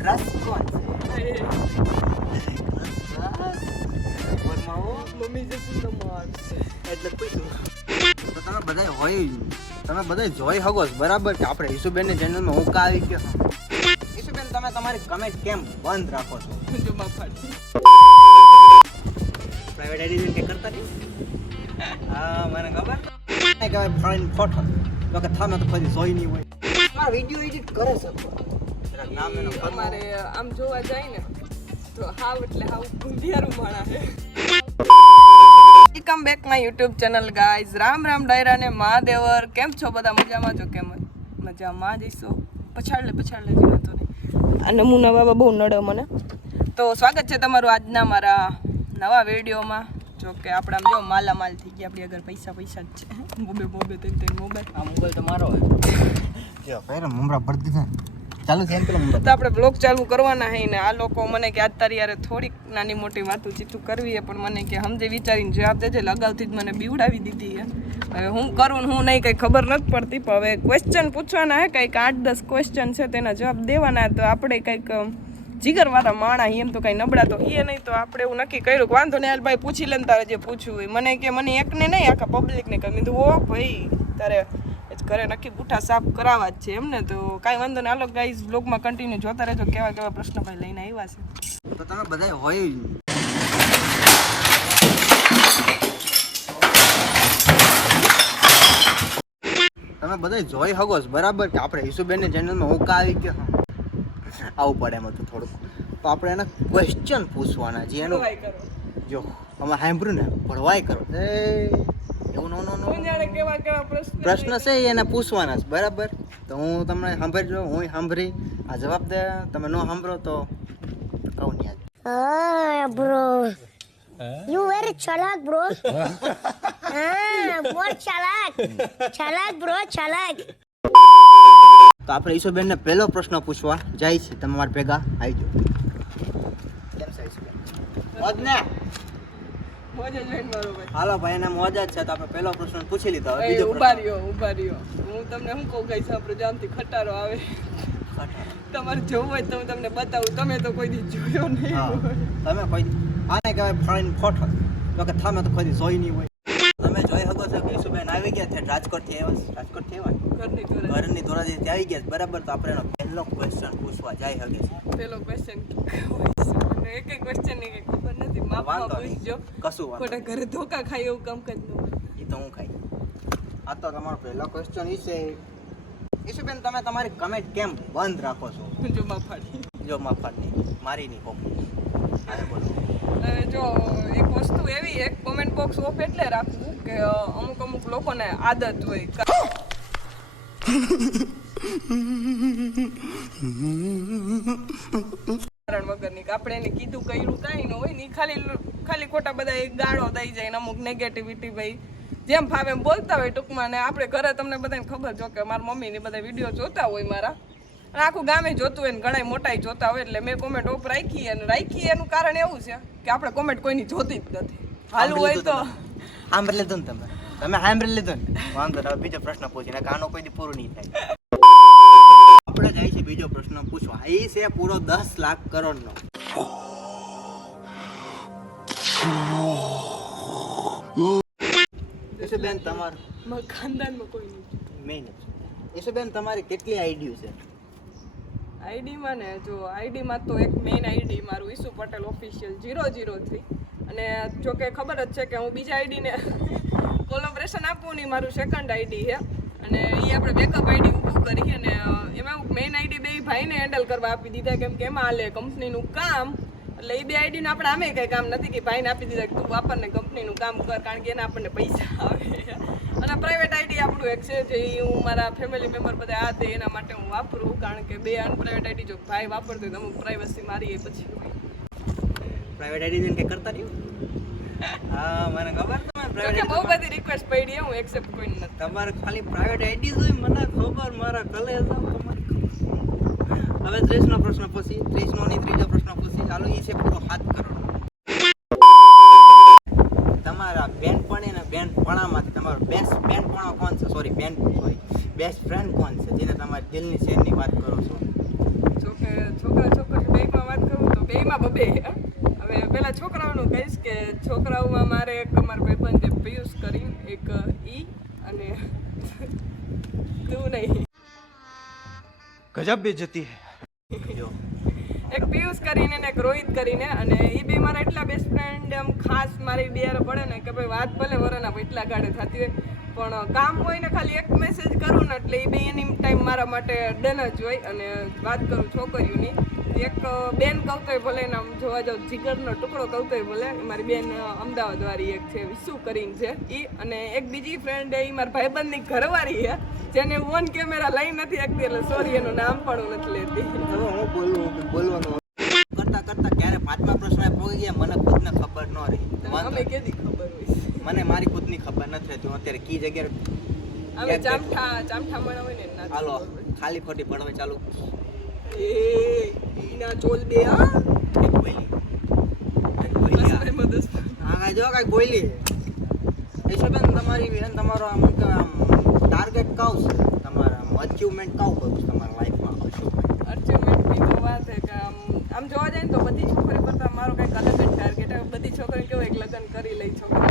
Crush કોણ છે? Mummy જતું તો મારશે. એટલે પૂછ્યું તો તમે બધા જોઈ શકો છો બરાબર કે આપણે ઈશુબેનની ચેનલમાં હું કા આવી ગયો. ઈશુબેન તમે તમારી કમેન્ટ કેમ બંધ રાખો છો? જો માફાડી પ્રાઇવેટ એડિટિંગ કે કરતા નહીં? હા મને ખબર કે ભાઈ ફ્રેન્ડ ફોટો તો કે તમે તો કોઈ જોઈ નહીં હોય. આ વિડિયો એડિટ કરે છે નામ એનો અમારે આમ જોવા જાય ને તો હાવ એટલે હાવ ગુંધિયારું માણા છે. Welcome back my YouTube channel guys. Ram Ram ડાયરા ને મહાદેવર. કેમ છો બધા? મજામાં છો? કેમ મજામાં જઈશો? પછાડ લે જીવતો નહીં. આ નમૂના બાબા બહુ નડે મને. તો સ્વાગત છે તમારું આજના મારા નવા વિડીયોમાં. જો કે આપણે આમ જો માલામાલ થઈ ગયા. આપણી આગળ પૈસા જ છે. મોબાઈલ મોબાઈલ આ મોબાઈલ તો મારો હોય. જો પહેલા મમરા ભરી દીધા ચાલુ છે એમ પેલો મમરા. તો આપણે બ્લોગ ચાલુ કરવાના હે ને આ લોકો મને કે આજ તારી યારે થોડીક નાની મોટી વાતો ચીતું કરવી હે, પણ મને કે સમજે વિચારીને જવાબ દેજે. અગાઉથી જ મને બીવડાવી દીધી હે. હવે હું કરું ને હું નહીં કંઈ ખબર નથી પડતી, પણ હવે ક્વેશ્ચન પૂછવાના હે, કંઈક 8-10 ક્વેશ્ચન છે તેના જવાબ દેવાના. તો આપણે કંઈક જીગરવાળા માણા એમ તો કંઈ નબળા તો એ નહીં. તો આપણે એવું નક્કી કર્યું કે વાંધો નહીં હાલ ભાઈ પૂછી લે ને તારે જે પૂછવું હોય. મને કે મને એકને નહીં આખા પબ્લિકને કહી દીધું ઓ ભાઈ તારે ઘરે નક્કી બુઠા સાફ કરાવવા જ છે એમને. તો કાંઈ વાંધો નહીં, હાલો ગાઈઝ વ્લોગમાં કન્ટિન્યુ જોતા રહેજો કેવા કેવા પ્રશ્ન ભાઈ લઈને આવ્યા છે. તો તમે બધા હોય તમે બધા જોઈ શકો છો બરાબર કે આપણે ઈશુબેનની ચેનલમાં હું કા આવી ગયો. આવું પડે એમાં તો થોડુંક. તો આપણે એના ક્વેશ્ચન પૂછવાના જે એનું જો અમે સાંભળ્યું ને ભળવાય કરો એવું પ્રશ્ન છે એને પૂછવાના છે બરાબર. તો હું તમને સાંભળજો, હું સાંભળી આ જવાબ દે. તમે ન સાંભળો તો કહું નહીં. Bro, you very chalak, bro. More chalak, bro, chalak. તો આપણે ઈશુબેનને પહેલો પ્રશ્ન પૂછવા જાય છે. તમારા ભેગા આવજો. કેમ છે ઈશુબેન? મોજ ને? મોજે જોઈને મારો ભાઈ. હાલો ભાઈ એને મોજ જ છે. તો આપણે પહેલો પ્રશ્ન પૂછી લીધો. હવે એ બીજો ઉભા પ્રશ્ન. રહ્યો. હું તમને શું કહું ગાઈસ, આપણો જામથી ખટારો આવે. તમારે જોવું હોય તો હું તમને બતાવું. તમે તો કોઈ દી જોયો નહીં હા હોય. તમે કોઈ આને કહેવાય ફ્રેન્ડ ફોટો તો કે તમે તો કોઈ જોઈ નહીં હોય. તમે જોઈ શકો છો કે ઈશુબેન આવી ગયા છે રાજકોટથી આવ્યા. રાજકોટથી આવ્યા ઘરની ધોરાજીથી આવી ગયા છે બરાબર. તો આપણે એનો પહેલો ક્વેશ્ચન પૂછવા જઈ શકે છે. પેલો ક્વેશ્ચન એક ક્વેશ્ચન ની કઈ ખબર નથી. માપમાં વાંધો નહીં. પૂછજો. કશું વાંધો ખોટા ઘરે ધોકા ખાય એવું કામ જ ન હોય. એ તો હું ખાઈ. આ તો તમારો પહેલો ક્વેશ્ચન એ છે ઈશુબેન તમે તમારી કમેન્ટ કેમ બંધ રાખો છો? જો માફાડી જો મફત નહીં મારી નહીં કોક. હા બોલો. હવે જો એક વસ્તુ એવી, એક કોમેન્ટ બોક્સ ઓફ એટલે રાખવું કે અમુક લોકોને આદત હોય કારણ વગરની કે આપણે એને કીધું કર્યું કાંઈ ન હોય ને ખાલી ખોટા બધા એક ગાળો દઈ જાય ને અમુક નેગેટિવિટી ભાઈ જેમ ફાવે એમ બોલતા હોય ટૂંકમાં. ને આપણે ઘરે તમને બધાને ખબર જો કે મારા મમ્મીને બધા વિડીયો જોતા હોય મારા, અને આખું ગામે જોતું હોય ને ઘણા મોટા જોતા હોય, એટલે મેં કોમેન્ટ ઓફ રાખી. અને રાખી એનું કારણ એવું છે કે આપણે કોમેન્ટ કોઈની જોતી જ નથી. હાલવું હોય તો સાંભળી લીધું ને તમે સાંભળી લીધું ને વાંધો હવે બીજો પ્રશ્ન પૂછીને કાનો કોઈ દી પૂરું નહીં થાય. આપણે જાય છે બીજો પ્રશ્ન પૂછવા. એ છે પૂરો 10 લાખ કરોડનો. ઈશુબેન તમારું ખાનદાનમાં કોઈ નહીં. મેઇન ઈશુબેન તમારી કેટલી આઈડી છે? આઈડીમાં ને જો આઈડીમાં તો એક મેઇન આઈડી મારું ઈસુ પટેલ ઓફિશિયલ 003. અને જો કે ખબર જ છે કે હું બીજા આઈડીને કોલેબોરેશન આપું નહીં, મારું સેકન્ડ આઈડી છે. અને એ આપણે બેકઅપ આઈડી ઊભું કરી અને એમાં મેઇન આઈડી બે ભાઈને હેન્ડલ કરવા આપી દીધા, કેમ કે એમાં હાલે કંપનીનું કામ. એટલે એ બે આઈડીને આપણે આમે કંઈ કામ નથી કે ભાઈને આપી દીધા કે તું આપણને કંપનીનું કામ કર, કારણ કે એને આપણને પૈસા આવે. અને પ્રાઇવેટ આઈડી આપણું એક છે જે હું મારા ફેમિલી મેમ્બર બધા આ તે એના માટે હું વાપરું, કારણ કે બે અનપ્રાઇવેટ આઈડી જો ભાઈ વાપરતો હોય તો અમુક પ્રાઇવસી મારી એ પછી પ્રાઇવેટ આઈડી કે કરતા રહ્યું. હા મને ખબર. તમે બહુ બધી રિક્વેસ્ટ પડી હું એક્સેપ્ટ કોઈ નથી. તમારે ખાલી પ્રાઇવેટ આઈડી જોઈ મને ખબર. મારા કલેજ હવે 30નો પ્રશ્ન પૂછી. 30નો ની ત્રીજો પ્રશ્ન પૂછી. ચાલો એ છે પૂરો 7 કરોડ. તમારા બેનપણી અને બેનપણામાંથી તમારો બેસ્ટ બેનપણો કોણ છે? બેસ્ટ ફ્રેન્ડ કોણ છે જેને તમારા દિલની શેરની વાત કરો છો? જો કે છોકરા બેમાં બબે હવે પેલા છોકરાઓનું કહીશ કે છોકરાઓમાં મારે એક અમારા ભાઈબંધ છે પિયુષ કરીને એક ઈ અને તું નહીં ગજબ બેજતી જો એક પિયુષ કરીને ને એક રોહિત કરીને અને એ બે મારા એટલા બેસ્ટ ફ્રેન્ડ એમ ખાસ મારી બે હારે પડે ને કે ભાઈ વાત ભલે વરના એટલા ગાડે થતી હોય પણ કામ હોય ને ખાલી એક મેસેજ કરું ને એટલે એ બે એની ટાઈમ મારા માટે ડન જ હોય અને વાત કરું છોકરીઓની એક બેન કહું તોય ભલે ને આમ જોવા જાવ જીગરનો ટુકડો કહું તોય ભલે મારી બેન અમદાવાદ વાળી એક છે વિસુ કરીને છે એ અને એક બીજી ફ્રેન્ડ એ મારા ભાઈબંધની ઘરવાળી છે જેને ઓન કેમેરા લઈ નથી શકતી એટલે સોરી એનું નામ પણ હું નથી લેતી હવે હું બોલવાનું કરતા કરતા ક્યારે પાંચમા પ્રશ્ન પહોંચી ગયા મને ખુદને ખબર ન રહી અમે કેદી ખબર હોય મને મારી ખુદની ખબર નથી રહેતી હું અત્યારે કી જગ્યાએ અમે ચામઠા મળા હોય ને ના હાલો ખાલી ખોટી ભણવા ચાલુ એ ઈના ચોલ બે હા એક બોલી હા જો કઈ બોલી ઈશોબેન તમારી બેન તમારો આમ ટાર્ગેટ કાઉ છે તમારા અચીવમેન્ટ કાઉ કરું તમારા લાઈફમાં અચીવમેન્ટની તો વાત છે કે આમ જોવા જાય ને તો બધી છોકરી કરતાં મારો કંઈક અલગ જ ટાર્ગેટ આવે બધી છોકરી કેવું એક લગ્ન કરી લઈ છોકરી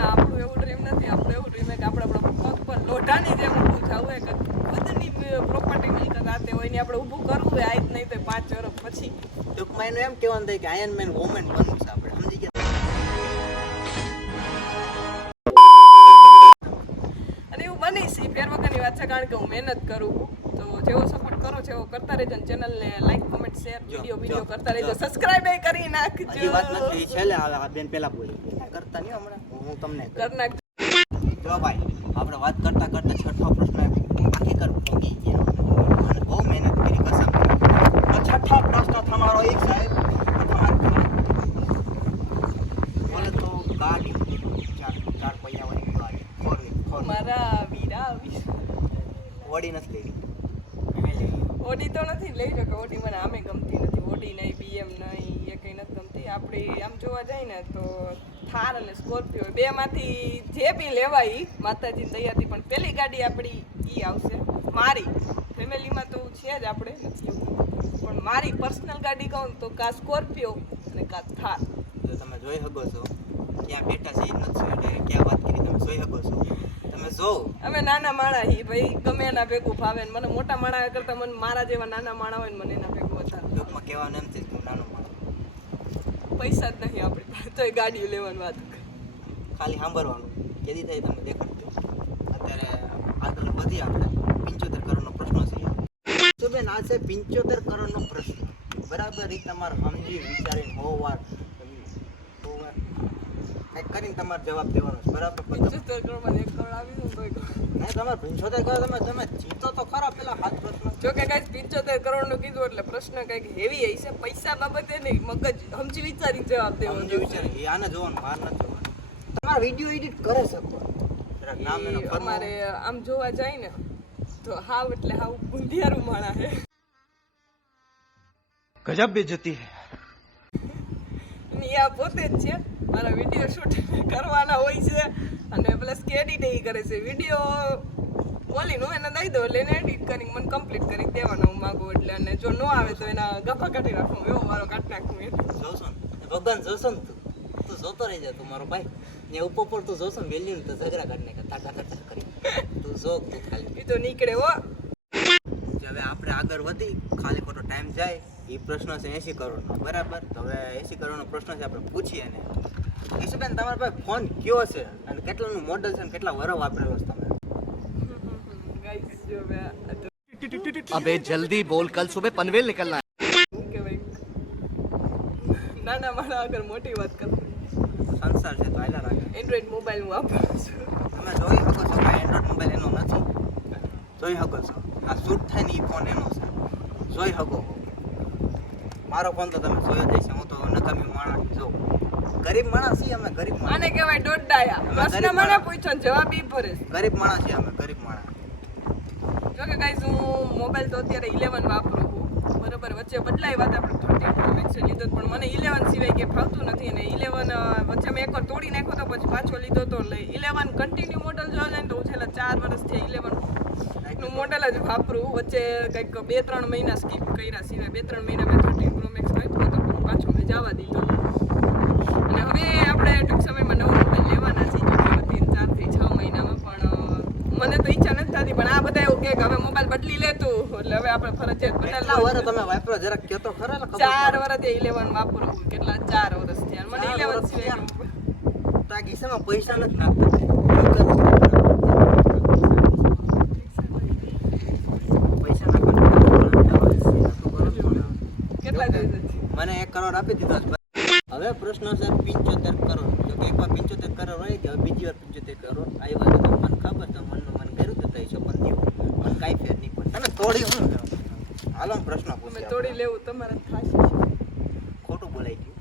આપણું એવું ડ્રીમ નથી આપણું એવું ડ્રીમ કે આપણે પગ પર લોઢાની જેમ ઊભું થવું હોય કે બધીની પ્રોપર્ટી મિલકત આતે હોય ને આપણે ઊભું કરવું હોય આજ નહીં તો 5 વર્ષ પછી ટૂંકમાં એનું એમ કહેવાનું થાય કે આયર્ન મેન વુમન બનવું છે આપણે સમજી ગયા અને એવું બનીશ એ ફેર વગરની વાત છે કારણ કે હું મહેનત કરું તો જેવો સપોર્ટ કરો છો એવો કરતા રહેજો ચેનલને લાઈક કોમેન્ટ શેર વિડીયો કરતા રહેજો સબસ્ક્રાઇબ કરી નાખજો હજી વાત નથી છેલ્લે આ બેન પહેલા બોલી કરતા નહીં હમણાં હું તમને કર નાખ જો ભાઈ આપણે વાત કરતા કરતા છઠ્ઠો પ્રશ્ન આખીકાર પહોંચી ગયા અને બહુ મહેનત કરી કસમ તો છઠ્ઠો પ્રશ્ન તમારો એક સાહેબ બોલે તો ગાડી ચાર પૈયા વાળી ગાડી ફોર મારા વીરા ઓડી નથી લેવી ઓડી તો નથી લઈ શકે ઓડી મને આમે ગમતી નથી ઓડી નહીં બીએમ નહીં એ કંઈ નથી ગમતી આપણી આમ જોવા જાય ને તો થાર અને સ્કોર્પિયો બેમાંથી જે બી લેવાય ઈ માતાજીની દયાથી પણ પહેલી ગાડી આપણી ઈ આવશે મારી ફેમિલીમાં તો છે જ આપણે નથી એવું પણ મારી પર્સનલ ગાડી કહું તો કા સ્કોર્પિયો અને કા થાર જો તમે જોઈ શકો છો ક્યાં બેઠા છે એ નથી એટલે ક્યાં વાત કરી તમે જોઈ શકો છો તમે જો અમે નાના માણા હી ભાઈ ગમે એના ભેગું ફાવે ને મને મોટા માણા કરતાં મને મારા જેવા નાના માણા હોય ને મને એના ભેગું વધારે ટૂંકમાં કહેવાનું એમ છે કે હું નાનો માણસ પૈસા જ નહીં આપણી પાસે તોય ગાડીઓ લેવાની વાત ખાલી સાંભળવાનું કેદી થાય તમને દેખાડજો અત્યારે આગળ વધી આપણે 75 કરોડનો પ્રશ્ન છે તો બેન આ છે 75 કરોડનો પ્રશ્ન બરાબર એ તમારે સમજી વિચારીને હોવાર કંઈક કરીને તમારે જવાબ દેવાનો છે બરાબર 75 કરોડમાં 1 કરોડ આવી ગયું તોય નહીં તમારે 75 કરોડ તમે જીતો તો ખરા પેલા 7 પ્રશ્ન જો કે ગાઈસ 75 કરોડનું કીધું એટલે પ્રશ્ન કંઈક હેવી હશે પૈસા બાબતે નહીં મગજ સમજી વિચારી જવાબ દેવાનો સમજી વિચારી આને જોવાનું બહાર નથી જોવાનું તમારો વિડીયો એડિટ કરે શકો જરાક નામ એનો અમારે આમ જોવા જાય ને તો હાવ એટલે હાવ બુંધિયારું માણા હે ગજબ બેજતી ની આ પોતે જ છે મારા વિડીયો શૂટ કરવાના હોય છે અને પ્લસ એડિટ એ કરે છે વિડીયો બોલીને હું એને દઈ દઉં એટલે એને એડિટ કરીને મને કમ્પ્લીટ કરી દેવાનો હું માગું એટલે અને જો ન આવે તો એના ગફા કાઢી નાખું એવો મારો કાઢી નાખું એ જોશો ને ભગવાન જોશો ને તું જોતો રહી જા તું મારો ભાઈ ને ઉપર તું જોશો ને વેલ્યુ ને તો ઝઘડા કાઢી નાખે તાકા કરી તું જો તું ખાલી એ તો નીકળે હો હવે આપણે આગળ વધી ખાલી ખોટો ટાઈમ જાય એ પ્રશ્ન છે 80 કરોડનો બરાબર તો હવે 80 કરોડનો પ્રશ્ન છે આપણે પૂછીએ ને ઈશુબેન તમારા પાસે ફોન કયો છે અને કેટલાનું મોડલ છે અને કેટલા વરસ વાપરેલો છે તમે ગાઈસ જો બે अबे जल्दी बोल कल सुबह पनवेल निकलना है કે ભાઈ નાના માણા આગળ મોટી વાત કરું સંસાર છે તો હાલ્યા રાખે એન્ડ્રોઈડ મોબાઈલ હું વાપરું છું તમે જોઈ શકો છો કે એન્ડ્રોઈડ મોબાઈલ એનો નથી જોઈ શકો છો આ શૂટ થાય ને એ ફોન એનો છે જોઈ શકો મારો ફોન તો તમે જોયો જ હશે હું તો નકામી માણસ જોઉં ગરીબ માણસ છીએ અમે ગરીબ માણસ આને કહેવાય દોડડાયા પ્રશ્ન મને પૂછ્યો ને જવાબ ઈ ભરે છે. ગરીબ માણસ છીએ અમે ગરીબ માણસ જો કે ગાઈસ હું મોબાઈલ તો અત્યારે 11 વાપરું છું બરાબર વચ્ચે બદલાઈ વાત આપણે 13 પ્રો મેક્સ લીધો પણ મને 11 સિવાય કે ફાવતું નથી અને 11 વચ્ચે મેં એકવાર તોડી નાખ્યો તો પછી પાછો લીધો તો એટલે 11 કન્ટિન્યુ મોડલ જોવા જાય ને તો હું છેલ્લા 4 વર્ષથી 11 નું મોડલ જ વાપરું વચ્ચે કંઈક 2-3 મહિના સ્કીપ કર્યા સિવાય 2-3 મહિના મેં 13 પ્રો મેક્સ લીધો હતો પાછો મેં જવા દીધો. અને હવે આપણે ટૂંક સમયમાં નવો મોબાઈલ લેવાના છીએ, જો કે 3-4 થી 6 મહિનામાં. પણ મને તો ઈચ્છા નથી થતી, પણ આ બધા એવું કહે કે હવે મોબાઈલ બદલી લેતું, એટલે હવે આપણે ફરજિયાત કેટલા બદલવો. વર્ષ તમે વાપરો જરાક કયો તો ખરા ને ખબર 4 વર્ષથી 11 વાપરું. કેટલા 4 વર્ષ થયા મને 11 સિવાય તો આ કિસ્સામાં પૈસા નથી નાખતા. પૈસા કેટલા દિવસ મને 1 કરોડ આપી દીધો છે. હવે પ્રશ્ન છે 75 કરોડ. જો કે એકવાર 75 કરોડ હોય કે બીજી વાર 75 કરોડ આવ્યા તો મને ખબર તો મનનું મન કર્યું તો તઈ સપન થયું પણ કાંઈ ફેર નહીં પડે. તમે તોડી શું લ્યો? હાલો ને પ્રશ્ન મેં પૂછ્યો. તોડી લેવું તમારે થાશે. ખોટું બોલાઈ ગયું.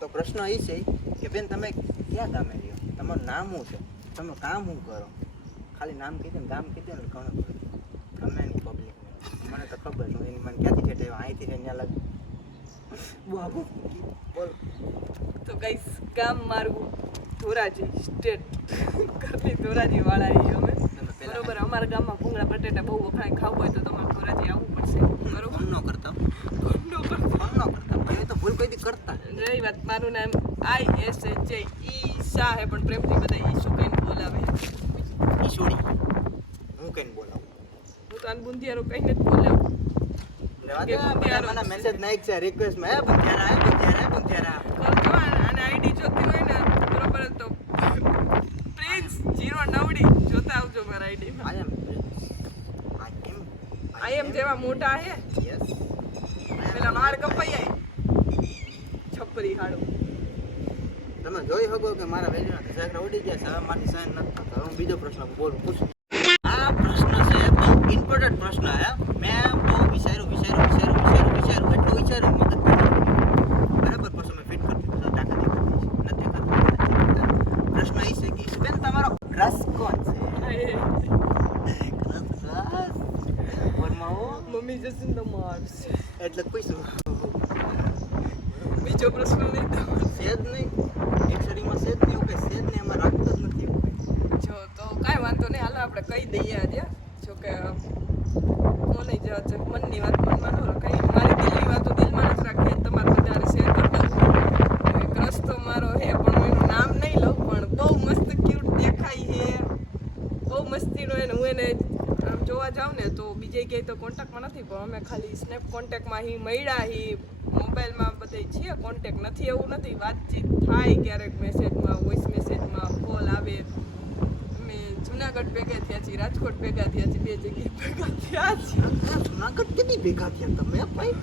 તો પ્રશ્ન એ છે કે બેન તમે ક્યાં ગામે રહ્યો? તમારું નામ શું છે? તમે કામ શું કરો? ખાલી નામ કીધું ને ગામ કીધું ને ઘણું બધું. ગમે નહીં પબ્લિક મને તો ખબર છે એની મને ક્યાંથી છે અહીંથી જઈને ત્યાં લાગે બાબુ બોલ. તો ગાઈસ ગામ મારું ધોરાજી સ્ટેટ કરલી ધોરાજી વાળા છીએ અમે. બરોબર, અમારા ગામમાં ભૂંગળા બટેટા બહુ વખણાય. ખાવું હોય તો તમારે ધોરાજી આવવું પડશે. બરોબર, ફોન ન કરતા ફોન ન કરતા. ફોન ન કરતા પણ એ તો ભૂલ કોઈ દી કરતા. રહી વાત, મારું નામ ISHA ઈશા હે, પણ પ્રેમથી બધા ઈશુ કહીને બોલાવે. ઈસુડી હું કઈને બોલાવું. હું તો આને બુંદિયારો કહીને જ બોલાવું. રહેવા દે મને મેસેજ નાખ છે રિક્વેસ્ટમાં હે બંધ્યારા કરજો અને આઈડી જોતી હોય ને બરોબર તો પ્રિન્સ 09 જોતા આવજો મારા આઈડીમાં. આઈ એમ જેવા મોટા હે, યસ પેલા વાળ કપાઈ આય છપરી હાડો. તમે જોઈ શકો કે મારા વેલ્યુના ઘસાકરા ઉડી ગયા છે. હવે મારી સહન નથી થતા. હવે હું બીજો પ્રશ્ન બોલું પૂછું. આ પ્રશ્ન છે બહુ ઇમ્પોર્ટન્ટ પ્રશ્ન હે. મેં બહુ વિચાર્યું એટલું વિચાર્યું મગજ બરાબર પછી મેં ફિટ કરી દીધું. તાકાત નથી કરતું. પ્રશ્ન એ છે કે બેન તમારો ક્રશ કોણ છે? ક્રશ બોલમાઓ મમ્મી જસિન ધ માર્સ. એટલે પૂછું બીજો પ્રશ્ન નહીં તો સેજ નહીં એક શરીરમાં સેજ નહીં એવું કંઈ સેજ નહીં એમાં રાખતો જ નથી એવું કંઈ. જો તો કાંઈ વાંધો નહીં, હાલો આપણે કહી દઈએ આજે. જો કે મને જ છે મનની વાત મનમાં ન રખાય. મારી દિલની વાતો દિલમાં જ રાખીએ. તમારે વધારે શેર કરી દઉં. ક્રશ તો મારો હે, પણ હું એનું નામ નહીં લઉં. પણ બહુ મસ્ત ક્યુટ દેખાય છે, બહુ મસ્તીનો. એને હું એને આમ જોવા જાઉં ને તો બીજે ક્યાંય તો કોન્ટેક્ટમાં નથી, પણ અમે ખાલી સ્નેપ કોન્ટેક્ટમાં મળ્યા મોબાઈલમાં બધે છીએ. કોન્ટેક્ટ નથી એવું નથી, વાતચીત થાય ક્યારેક મેસેજમાં, વોઇસ મેસેજમાં, કોલ આવે. અમે જુનાગઢ ભેગા થયા છીએ, રાજકોટ ભેગા થયા છીએ, 2 જગ્યાએ ભેગા થયા છીએ. જુનાગઢ કેટલી ભેગા થયા તમે ભાઈ?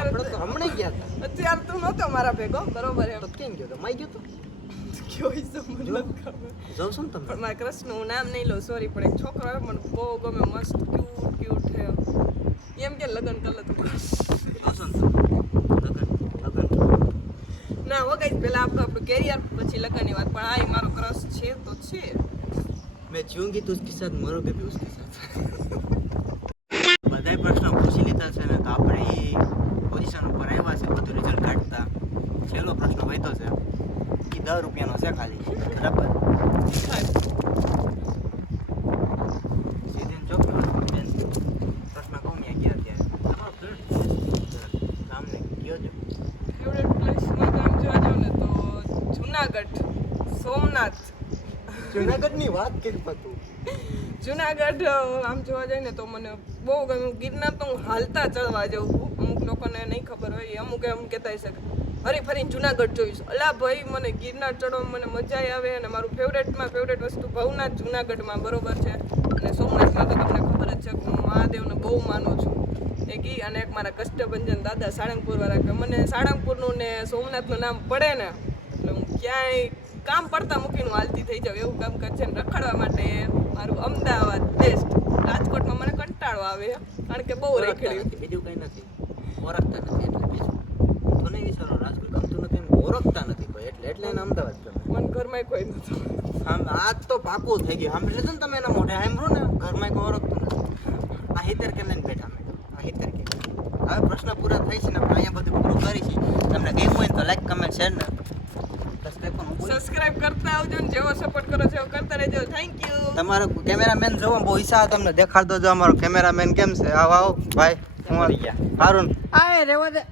આપણે તો હમણાં ગયા હતા. અત્યારે તું નહોતો મારા ભેગો, બરોબર એમ તો કેમ ગયો તો માઈ ગયો તો કયો હિસ્સો મને નથી ખબર. જાઉં છું ને તમે પણ મારા કૃષ્ણનું હું નામ નહીં લઉં, સોરી. પણ એક છોકરો આવે મને બહુ ગમે, મસ્ત ક્યુટ છે. એમ કે લગ્ન કર લે તું. જાઉં છું ને તમે લગન ના હો ગાઈસ, પહેલા આપણું કેરિયર પછી લગ્નની વાત. પણ આ મારો ક્રશ છે તો છે. मैं जीऊंगी तो उसके साथ मरोगे भी उसके साथ. બધાય પ્રશ્નો પૂછી લીધા છે ને તો આપણે એ પોઝિશન ઉપર આવ્યા છે બધું રિઝલ્ટ કાઢતા. છેલ્લો પ્રશ્ન વધ્યો છે એ 10 રૂપિયાનો છે ખાલી. બરાબર સીધે ચોક બેન પ્રશ્ન કહું ને ગયા ત્યારે સામને કયો છો? ફેવરેટ પ્લેસમાં તો આમ જોવા જાવ ને તો જુનાગઢ, સોમનાથ. જુનાગઢની વાત કરી પાતું. જુનાગઢ આમ જોવા જાય ને તો મને બહુ ગમે. ગિરનાર તો હું હાલતા ચડવા જાઉં છું. અમુક લોકોને નહીં ખબર હોય, અમુક એમ કહેતા હશે હરી ફરીને જુનાગઢ જોઈશ. અલા ભાઈ, મને ગિરનાર ચડવામાં મને મજા આવે. અને મારું ફેવરેટ વસ્તુ ભવનાથ જુનાગઢમાં બરોબર છે. અને સોમનાથમાં તો તમને ખબર જ છે કે હું મહાદેવને બહુ માનું છું. એક ઈ અને એક મારા કષ્ટભંજન દાદા સાળંગપુર વાળા કે મને સાળંગપુરનું ને સોમનાથનું નામ પડે ને એટલે હું ક્યાંય કામ પડતા મૂકીને હાલતી થઈ જાવ એવું કામ કરશે. ને રખડવા માટે મારું અમદાવાદ બેસ્ટ. રાજકોટમાં મને કંટાળો આવે કારણ કે બહુ રેખડી. બીજું કંઈ નથી, ઓળખતા નથી એટલે બીજું તો નહીં વિચારો. રાજકોટ ગમતું નથી ને ઓળખતા નથી કોઈ એટલે એને અમદાવાદ ગમે. મને ઘરમાં કોઈ નહોતું. આમ આજ તો પાકું થઈ ગયું. સાંભળી લીધું ને તમે એના મોઢે સાંભળ્યું ને ઘરમાં કોઈ ઓળખતું નથી. આ હિતર કે લઈને બેઠા મેં આ હિતર કે. હવે પ્રશ્ન પૂરા થાય છે ને આપણે અહીંયા બધું પૂરું કરી છે. તમને ગમ્યું હોય તો લાઈક કમેન્ટ શેર ને સબસ્ક્રાઇબ કરતા આવજો ને જેવો સપોર્ટ કરો છો એવો કરતા રહેજો. Thank you. તમારો કેમેરામેન જોવો બહુ ઈચ્છા તમને દેખાડતો જો અમારો કેમેરામેન કેમ છે. આવો ભાઈ હું આવી ગયા હારું. આ રેવા દે.